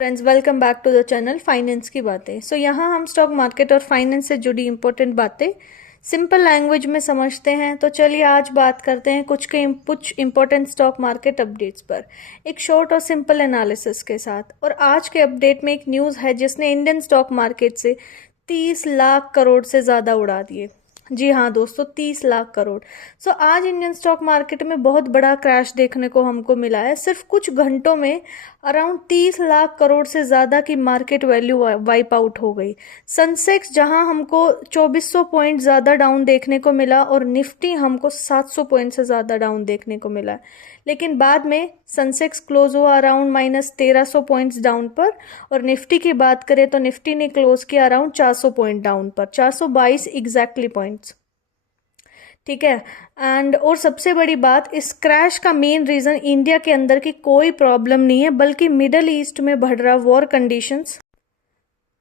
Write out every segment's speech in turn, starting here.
Friends, welcome back to the channel finance की बातें। यहाँ हम स्टॉक मार्केट और फाइनेंस से जुड़ी इंपॉर्टेंट बातें सिंपल लैंग्वेज में समझते हैं। तो चलिए आज बात करते हैं कुछ इंपॉर्टेंट स्टॉक मार्केट अपडेट्स पर, एक शॉर्ट और सिंपल एनालिसिस के साथ। और आज के अपडेट में एक न्यूज़ है जिसने इंडियन स्टॉक मार्केट से 30 लाख करोड़ से ज़्यादा उड़ा दिए। जी हाँ दोस्तों, 30 लाख करोड़। आज इंडियन स्टॉक मार्केट में बहुत बड़ा क्रैश देखने को हमको मिला है। सिर्फ कुछ घंटों में अराउंड 30 लाख करोड़ से ज़्यादा की मार्केट वैल्यू वाइप आउट हो गई। सेंसेक्स जहां हमको 2400 पॉइंट ज़्यादा डाउन देखने को मिला और निफ्टी हमको 700 पॉइंट से ज़्यादा डाउन देखने को मिला, लेकिन बाद में सेंसेक्स क्लोज हुआ अराउंड -1300 पॉइंट्स डाउन पर। और निफ्टी की बात करें तो निफ्टी ने क्लोज किया अराउंड 400 पॉइंट डाउन पर, 422 एग्जैक्टली पॉइंट्स। ठीक है। और सबसे बड़ी बात, इस क्रैश का मेन रीजन इंडिया के अंदर की कोई प्रॉब्लम नहीं है, बल्कि मिडल ईस्ट में बढ़ रहा वॉर कंडीशंस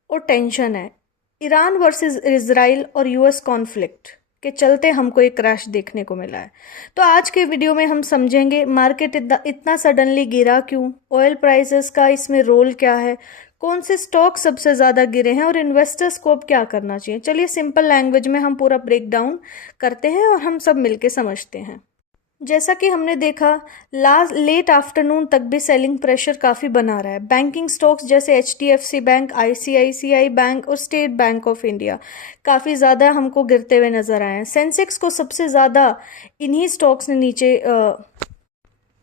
और टेंशन है। ईरान वर्सेस इजराइल और यूएस कॉन्फ्लिक्ट के चलते हमको एक क्रैश देखने को मिला है। तो आज के वीडियो में हम समझेंगे मार्केट इतना सडनली गिरा क्यों, ऑयल प्राइसेस का इसमें रोल क्या है, कौन से स्टॉक सबसे ज़्यादा गिरे हैं और इन्वेस्टर्स को अब क्या करना चाहिए। चलिए सिंपल लैंग्वेज में हम पूरा ब्रेक डाउन करते हैं और हम सब मिलके समझते हैं। जैसा कि हमने देखा, लेट आफ्टरनून तक भी सेलिंग प्रेशर काफ़ी बना रहा है। बैंकिंग स्टॉक्स जैसे HDFC बैंक, ICICI बैंक और स्टेट बैंक ऑफ इंडिया काफ़ी ज़्यादा हमको गिरते हुए नजर आए हैं। सेंसेक्स को सबसे ज़्यादा इन्हीं स्टॉक्स ने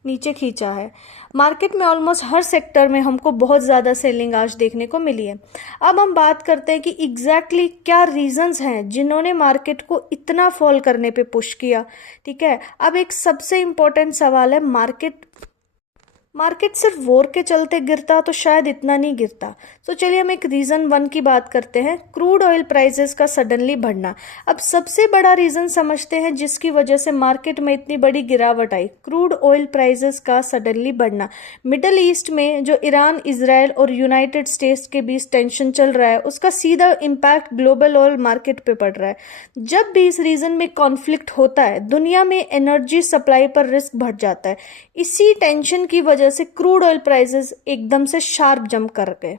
नीचे खींचा है। मार्केट में ऑलमोस्ट हर सेक्टर में हमको बहुत ज़्यादा सेलिंग आज देखने को मिली है। अब हम बात करते हैं कि एग्जैक्टली क्या रीजंस हैं जिन्होंने मार्केट को इतना फॉल करने पे पुश किया। ठीक है, अब एक सबसे इम्पोर्टेंट सवाल है, मार्केट सिर्फ वॉर के चलते गिरता तो शायद इतना नहीं गिरता। चलिए हम एक रीजन 1 की बात करते हैं, क्रूड ऑयल प्राइसेस का सडनली बढ़ना। अब सबसे बड़ा रीजन समझते हैं जिसकी वजह से मार्केट में इतनी बड़ी गिरावट आई, क्रूड ऑयल प्राइसेस का सडनली बढ़ना। मिडल ईस्ट में जो ईरान, इजराइल और यूनाइटेड स्टेट्स के बीच टेंशन चल रहा है, उसका सीधा इम्पैक्ट ग्लोबल ऑयल मार्केट पे पड़ रहा है। जब भी इस रीजन में कॉन्फ्लिक्ट होता है, दुनिया में एनर्जी सप्लाई पर रिस्क बढ़ जाता है। इसी टेंशन की वजह से क्रूड ऑयल प्राइसेस एकदम से शार्प जंप कर गए।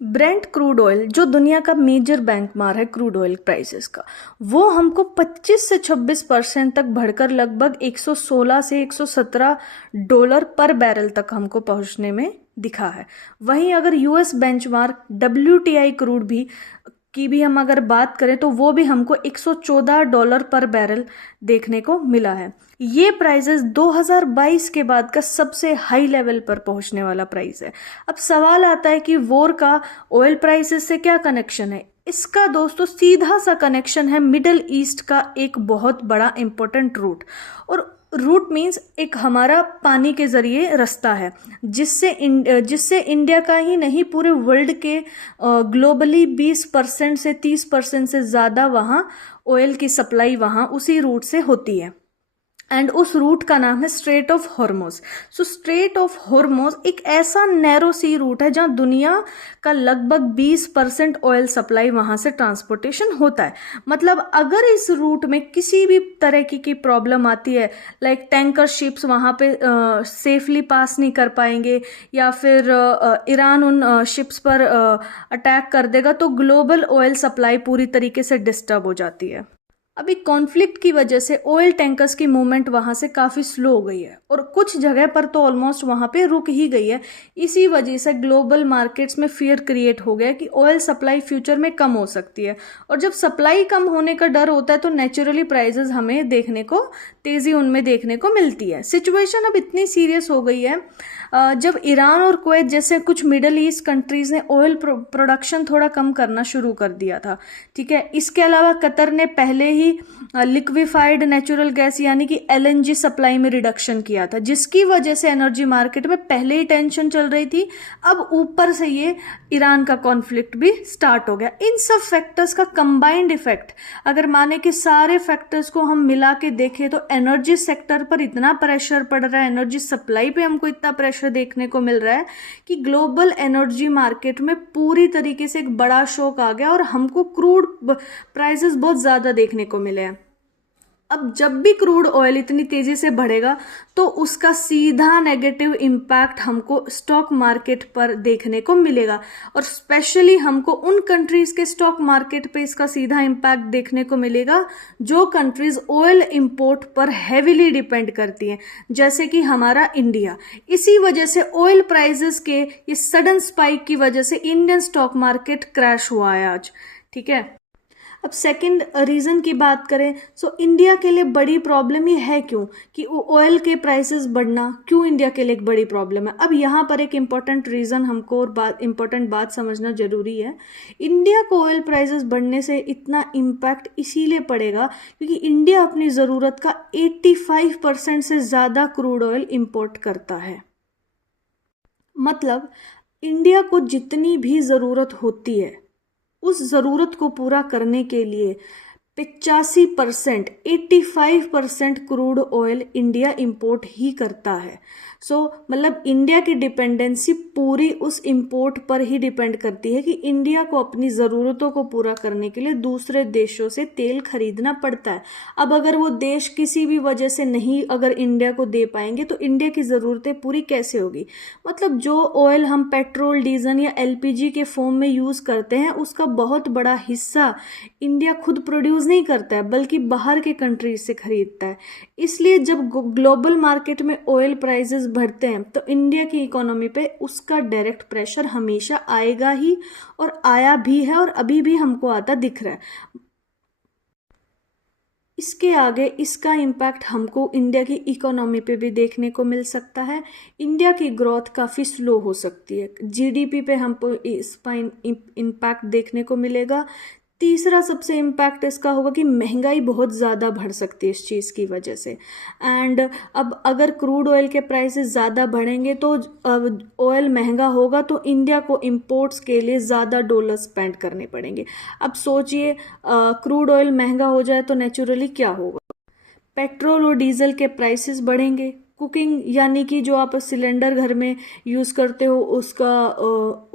ब्रेंट क्रूड ऑयल जो दुनिया का मेजर बेंचमार्क है क्रूड ऑयल प्राइसेस का, वो हमको 25 से 26% तक बढ़कर लगभग 116 से 117 डॉलर पर बैरल तक हमको पहुंचने में दिखा है। वहीं अगर यूएस बेंचमार्क WTI क्रूड की भी हम अगर बात करें तो वो भी हमको 114 डॉलर पर बैरल देखने को मिला है। ये प्राइसेस 2022 के बाद का सबसे हाई लेवल पर पहुंचने वाला प्राइस है। अब सवाल आता है कि वॉर का ऑयल प्राइसेस से क्या कनेक्शन है। इसका दोस्तों सीधा सा कनेक्शन है मिडल ईस्ट का एक बहुत बड़ा इंपॉर्टेंट रूट। और रूट मीन्स एक हमारा पानी के जरिए रास्ता है जिससे इंडिया का ही नहीं पूरे वर्ल्ड के ग्लोबली 20% से 30% से ज़्यादा वहाँ ऑयल की सप्लाई वहाँ उसी रूट से होती है। एंड उस रूट का नाम है straight of Hormuz. Straight of Hormuz एक ऐसा नैरो सी रूट है जहां दुनिया का लगभग 20% ऑयल सप्लाई वहां से ट्रांसपोर्टेशन होता है। मतलब अगर इस रूट में किसी भी तरह की प्रॉब्लम आती है, लाइक टैंकर शिप्स वहां पे सेफली पास नहीं कर पाएंगे या फिर ईरान उन शिप्स पर अटैक कर देगा, तो ग्लोबल ऑयल सप्लाई पूरी तरीके से डिस्टर्ब हो जाती है। अभी कॉन्फ्लिक्ट की वजह से ऑयल टैंकर्स की मूवमेंट वहां से काफी स्लो हो गई है और कुछ जगह पर तो ऑलमोस्ट वहां पे रुक ही गई है। इसी वजह से ग्लोबल मार्केट्स में फियर क्रिएट हो गया कि ऑयल सप्लाई फ्यूचर में कम हो सकती है। और जब सप्लाई कम होने का डर होता है तो नेचुरली प्राइसेस हमें तेजी उनमें देखने को मिलती है। सिचुएशन अब इतनी सीरियस हो गई है, जब ईरान और कुवैत जैसे कुछ मिडल ईस्ट कंट्रीज ने ऑयल प्रोडक्शन थोड़ा कम करना शुरू कर दिया था। ठीक है, इसके अलावा कतर ने पहले ही लिक्विफाइड नेचुरल गैस यानी कि LNG सप्लाई में रिडक्शन किया था, जिसकी वजह से एनर्जी मार्केट में पहले ही टेंशन चल रही थी। अब ऊपर से ये ईरान का कॉन्फ्लिक्ट भी स्टार्ट हो गया। इन सब फैक्टर्स का कंबाइंड इफेक्ट, अगर माने कि सारे फैक्टर्स को हम मिला के देखें तो एनर्जी सेक्टर पर इतना प्रेशर पड़ रहा है, एनर्जी सप्लाई पे हमको इतना प्रेशर देखने को मिल रहा है कि ग्लोबल एनर्जी मार्केट में पूरी तरीके से एक बड़ा शॉक आ गया और हमको क्रूड प्राइसेस बहुत ज्यादा देखने को मिले हैं। अब जब भी क्रूड ऑयल इतनी तेजी से बढ़ेगा तो उसका सीधा नेगेटिव इम्पैक्ट हमको स्टॉक मार्केट पर देखने को मिलेगा, और स्पेशली हमको उन कंट्रीज के स्टॉक मार्केट पे इसका सीधा इम्पैक्ट देखने को मिलेगा जो कंट्रीज ऑयल इंपोर्ट पर हेविली डिपेंड करती हैं, जैसे कि हमारा इंडिया। इसी वजह से ऑयल प्राइसेस के ये सडन स्पाइक की वजह से इंडियन स्टॉक मार्केट क्रैश हुआ है आज। ठीक है, अब सेकंड रीज़न की बात करें, सो इंडिया के लिए बड़ी प्रॉब्लम ये है क्यों कि ऑयल के प्राइसेस बढ़ना क्यों इंडिया के लिए एक बड़ी प्रॉब्लम है। अब यहाँ पर एक इम्पॉर्टेंट रीज़न हमको और इम्पॉर्टेंट बात समझना जरूरी है। इंडिया को ऑयल प्राइसेस बढ़ने से इतना इम्पैक्ट इसीलिए पड़ेगा क्योंकि इंडिया अपनी ज़रूरत का 85% से ज़्यादा क्रूड ऑयल इम्पोर्ट करता है। मतलब इंडिया को जितनी भी ज़रूरत होती है उस ज़रूरत को पूरा करने के लिए 85%, 85% क्रूड ऑयल इंडिया इंपोर्ट ही करता है। मतलब इंडिया की डिपेंडेंसी पूरी उस इंपोर्ट पर ही डिपेंड करती है कि इंडिया को अपनी ज़रूरतों को पूरा करने के लिए दूसरे देशों से तेल खरीदना पड़ता है। अब अगर वो देश किसी भी वजह से नहीं अगर इंडिया को दे पाएंगे तो इंडिया की ज़रूरतें पूरी कैसे होगी। मतलब जो ऑयल हम पेट्रोल, डीजल या एलपीजी के फॉर्म में यूज़ करते हैं उसका बहुत बड़ा हिस्सा इंडिया खुद प्रोड्यूस नहीं करता है बल्कि बाहर के कंट्रीज से खरीदता है। इसलिए जब ग्लोबल मार्केट में ऑयल प्राइसेस बढ़ते हैं तो इंडिया की इकोनॉमी पे उसका डायरेक्ट प्रेशर हमेशा आएगा ही, और आया भी है और अभी भी हमको आता दिख रहा है। इसके आगे इसका इम्पैक्ट हमको इंडिया की इकोनॉमी पे भी देखने को मिल सकता है। इंडिया की ग्रोथ काफ़ी स्लो हो सकती है, जीडीपी पे हमको इसका इम्पैक्ट देखने को मिलेगा। तीसरा सबसे इम्पैक्ट इसका होगा कि महंगाई बहुत ज़्यादा बढ़ सकती है इस चीज़ की वजह से। एंड अब अगर क्रूड ऑयल के प्राइसेस ज़्यादा बढ़ेंगे तो ऑयल महंगा होगा तो इंडिया को इंपोर्ट्स के लिए ज़्यादा डॉलर स्पेंड करने पड़ेंगे। अब सोचिए क्रूड ऑयल महंगा हो जाए तो नेचुरली क्या होगा, पेट्रोल और डीजल के प्राइसेस बढ़ेंगे। कुकिंग यानी कि जो आप सिलेंडर घर में यूज़ करते हो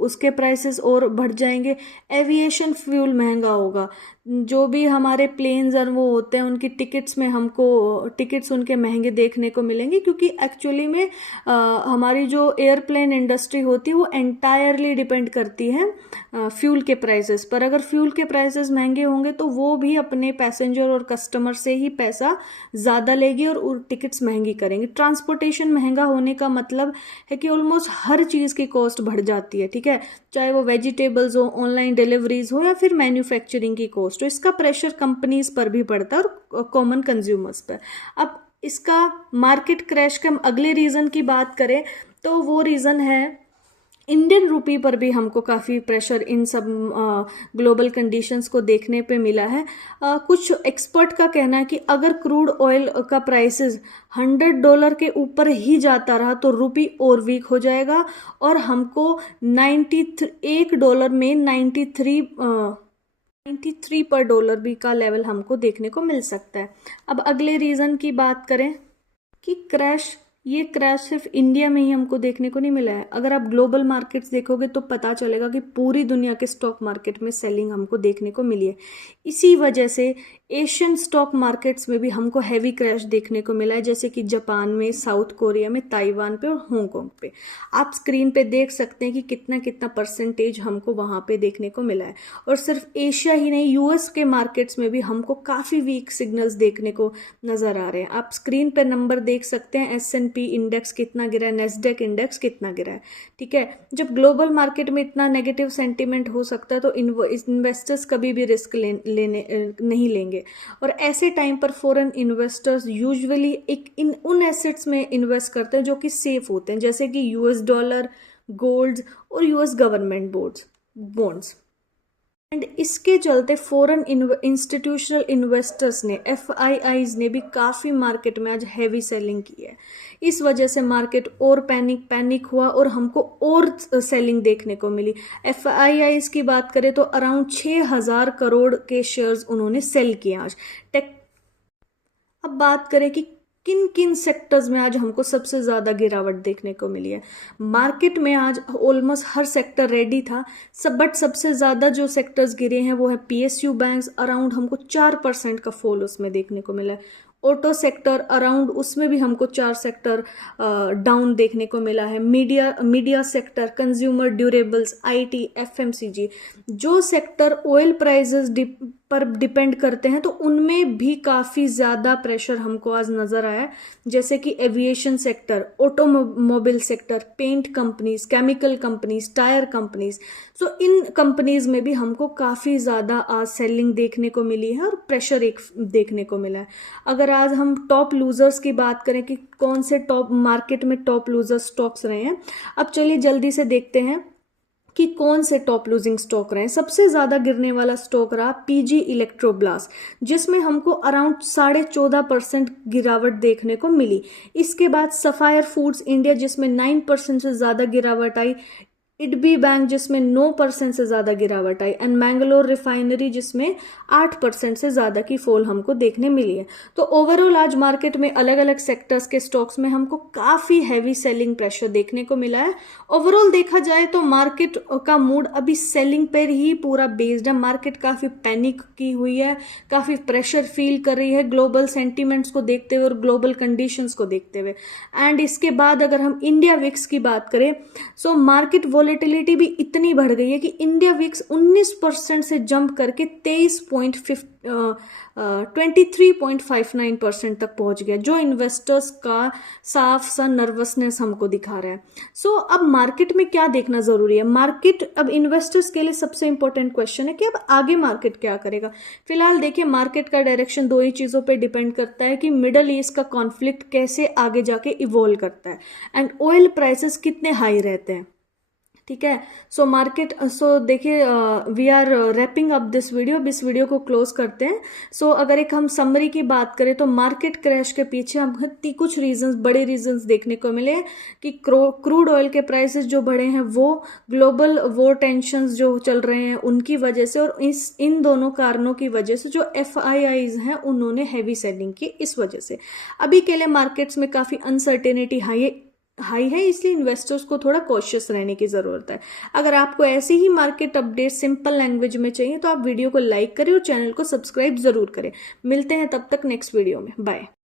उसके प्राइसेस और बढ़ जाएंगे। एविएशन फ्यूल महंगा होगा, जो भी हमारे प्लेन्स और वो होते हैं उनकी टिकट्स में हमको टिकट्स उनके महंगे देखने को मिलेंगे क्योंकि एक्चुअली में हमारी जो एयरप्लेन इंडस्ट्री होती है वो एंटायरली डिपेंड करती है फ्यूल के प्राइसेस पर। अगर फ्यूल के प्राइसेस महंगे होंगे तो वो भी अपने पैसेंजर और कस्टमर से ही पैसा ज़्यादा लेगी और टिकट्स महंगी करेंगे। ट्रांसपोर्टेशन महंगा होने का मतलब है कि ऑलमोस्ट हर चीज़ की कॉस्ट बढ़ जाती है। ठीक है, चाहे वो वेजिटेबल्स हो, ऑनलाइन डिलीवरीज हो या फिर मैन्युफैक्चरिंग की कॉस्ट, तो इसका प्रेशर कंपनीज पर भी पड़ता है और कॉमन कंज्यूमर्स पर। अब इसका मार्केट क्रैश के हम अगले रीज़न की बात करें तो वो रीज़न है इंडियन रूपी पर भी हमको काफ़ी प्रेशर इन सब ग्लोबल कंडीशंस को देखने पे मिला है। कुछ एक्सपर्ट का कहना है कि अगर क्रूड ऑयल का प्राइसेस $100 के ऊपर ही जाता रहा तो रूपी और वीक हो जाएगा और हमको $1 में 93 पर डॉलर भी का लेवल हमको देखने को मिल सकता है। अब अगले रीज़न की बात करें कि ये क्रैश सिर्फ इंडिया में ही हमको देखने को नहीं मिला है। अगर आप ग्लोबल मार्केट्स देखोगे तो पता चलेगा कि पूरी दुनिया के स्टॉक मार्केट में सेलिंग हमको देखने को मिली है। इसी वजह से एशियन स्टॉक मार्केट्स में भी हमको हैवी क्रैश देखने को मिला है, जैसे कि जापान में, साउथ कोरिया में, ताइवान पे और हांगकांग पे। आप स्क्रीन पे देख सकते हैं कि कितना कितना परसेंटेज हमको वहाँ पे देखने को मिला है। और सिर्फ एशिया ही नहीं, यूएस के मार्केट्स में भी हमको काफ़ी वीक सिग्नल्स देखने को नज़र आ रहे हैं। आप स्क्रीन पे नंबर देख सकते हैं, S&P इंडेक्स कितना गिरा है, नेस्डेक इंडेक्स कितना गिरा है। ठीक है, जब ग्लोबल मार्केट में इतना नेगेटिव सेंटीमेंट हो सकता है तो इन्वेस्टर्स कभी भी रिस्क नहीं लेंगे। और ऐसे टाइम पर फॉरेन इन्वेस्टर्स यूजुअली उन एसेट्स में इन्वेस्ट करते हैं जो कि सेफ होते हैं, जैसे कि US डॉलर, गोल्ड और US गवर्नमेंट बॉन्ड्स। एंड इसके चलते फॉरेन इंस्टीट्यूशनल इन्वेस्टर्स ने, FIIs ने भी काफ़ी मार्केट में आज हैवी सेलिंग की है। इस वजह से मार्केट और पैनिक हुआ और हमको और सेलिंग देखने को मिली। FIIs की बात करें तो अराउंड 6,000 करोड़ के शेयर्स उन्होंने सेल किए आज। अब बात करें कि किन किन सेक्टर्स में आज हमको सबसे ज़्यादा गिरावट देखने को मिली है। मार्केट में आज ऑलमोस्ट हर सेक्टर रेडी था बट सबसे ज़्यादा जो सेक्टर्स गिरे हैं वो है PSU बैंक्स। अराउंड हमको 4% का फॉल उसमें देखने को मिला है। ऑटो सेक्टर अराउंड, उसमें भी हमको 4 सेक्टर डाउन देखने को मिला है। Media sector, consumer durables, IT, FMCG, जो सेक्टर ऑयल प्राइसेस पर डिपेंड करते हैं तो उनमें भी काफ़ी ज़्यादा प्रेशर हमको आज नज़र आया, जैसे कि aviation sector, automobile sector, paint companies, chemical companies, tyre companies. So in companies में भी हमको काफ़ी ज़्यादा आज सेलिंग देखने को मिली है और प्रेशर एक देखने को मिला है। अगर आज हम टॉप लूजर्स की बात करें कि कौन से टॉप मार्केट में टॉप लूजर स्टॉक्स रहे हैं, अब चलिए जल्दी से देखते हैं कि कौन से टॉप लूजिंग स्टॉक रहे हैं। सबसे ज्यादा गिरने वाला स्टॉक रहा पीजी इलेक्ट्रोब्लास्ट, जिसमें हमको अराउंड 14.5% गिरावट देखने को मिली। इसके बाद सफायर फूड्स इंडिया, जिसमें 9% से ज्यादा गिरावट आई, इडबी बैंक जिसमें 9% से ज्यादा गिरावट आई, एंड मैंगलोर रिफाइनरी जिसमें 8% से ज्यादा की फॉल हमको देखने मिली है। तो ओवरऑल आज मार्केट में अलग अलग सेक्टर्स के स्टॉक्स में हमको काफी हैवी सेलिंग प्रेशर देखने को मिला है। ओवरऑल देखा जाए तो मार्केट का मूड अभी सेलिंग पर ही पूरा बेस्ड है। मार्केट काफी पैनिक की हुई है, काफी प्रेशर फील कर रही है ग्लोबल सेंटीमेंट्स को देखते हुए और ग्लोबल कंडीशंस को देखते हुए। एंड इसके बाद अगर हम इंडिया विक्स की बात करें, सो मार्केट वॉलेटिलिटी भी इतनी बढ़ गई है कि इंडिया विक्स 19% से जंप करके 23.59% तक पहुंच गया, जो इन्वेस्टर्स का साफ सा नर्वसनेस हमको दिखा रहा है। सो अब मार्केट में क्या देखना जरूरी है? मार्केट अब इन्वेस्टर्स के लिए सबसे इंपॉर्टेंट क्वेश्चन है कि अब आगे मार्केट क्या करेगा। फिलहाल देखिए, मार्केट का डायरेक्शन 2 ही चीजों पे डिपेंड करता है कि मिडल ईस्ट का कॉन्फ्लिक्ट कैसे आगे जाके इवॉल्व करता है एंड ऑयल प्राइसेस कितने हाई रहते हैं। ठीक है, सो मार्केट, सो देखिए we are wrapping up this video, अब इस वीडियो को क्लोज करते हैं। सो अगर एक हम समरी की बात करें तो मार्केट क्रैश के पीछे हम कुछ रीजंस, बड़े रीजंस देखने को मिले कि क्रूड ऑयल के प्राइसेस जो बढ़े हैं वो ग्लोबल वॉर टेंशंस जो चल रहे हैं उनकी वजह से, और इन दोनों कारणों की वजह से जो FIIs हैं उन्होंने हैवी सेलिंग की। इस वजह से अभी के लिए मार्केट्स में काफी अनसर्टेनिटी हाई है, इसलिए इन्वेस्टर्स को थोड़ा कॉशियस रहने की जरूरत है। अगर आपको ऐसी ही मार्केट अपडेट सिंपल लैंग्वेज में चाहिए तो आप वीडियो को लाइक करें और चैनल को सब्सक्राइब जरूर करें। मिलते हैं तब तक नेक्स्ट वीडियो में, बाय।